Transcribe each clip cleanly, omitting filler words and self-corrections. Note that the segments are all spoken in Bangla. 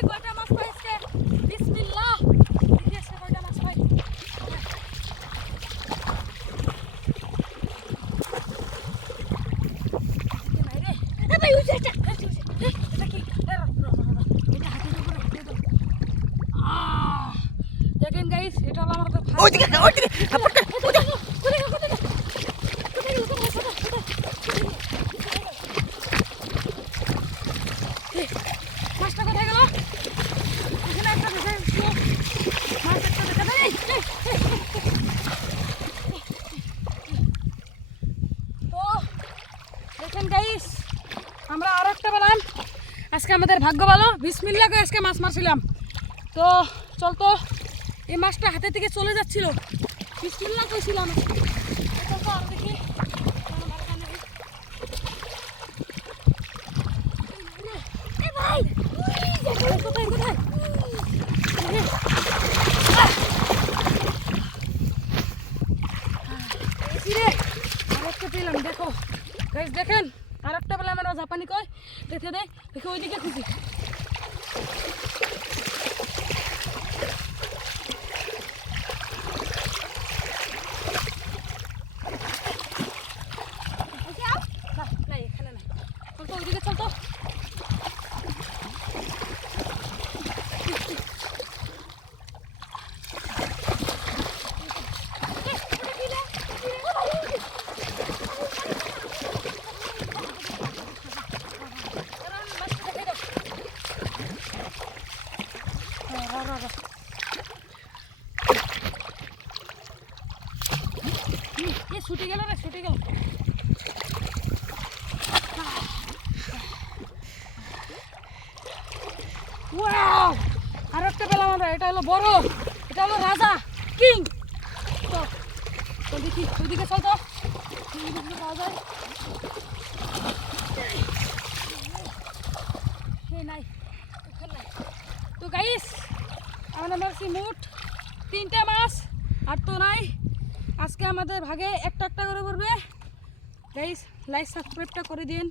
দেখি কয়টা মাছ পাই আজকে। বিসমিল্লাহ, দেখি আজকে কয়টা মাছ পাই। দেখেন গাইস, এটা হলো আমাদের মাছটা কোথায় গেল? এখানে একটা দেখা যাচ্ছে, মাছ একটা দেখা যায়। তো দেখেন গাইস, আমরা আরো একটা পেলাম। আজকে আমাদের ভাগ্য ভালো, বিসমিল্লাহ করে আজকে মাছ মারছিলাম। তো চল তো, এই মাছটা হাতে থেকে চলে যাচ্ছিল, বিসমিল্লাহ কইছিলাম। আর দেখি কোথায় কোথায় আরেকটা পেলাম। দেখো গাইস, দেখেন আরেকটা পেলাম। আমরা জাপানি কয় দেখে দেয়, দেখে ওইদিকে খুঁজি। এখানে নাই, চল তো ওইদিকে, চল তো। ছুটে গেল রে, ছুটে গেল। আর একটা পেলাম আমরা, এটা হলো বড়, এটা হলো রাজা কিং। তো দেখি ওইদিকে, চল তো পাওয়া যায়। নাই, তো গাইস আমরা মারছি মোট 3টা মাছ, আর তো নাই। আজকে আমাদের ভাগে একটা একটা করে পড়বে। গাইস লাইক সাবস্ক্রাইবটা করে দিন।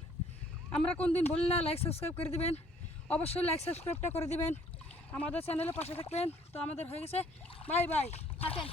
আমরা কোন দিন বলি না লাইক সাবস্ক্রাইব করে দিবেন, অবশ্যই লাইক সাবস্ক্রাইবটা করে দিবেন, আমাদের চ্যানেলের পাশে থাকবেন। তো আমাদের হয়ে গেছে, বাই বাই, থাকেন।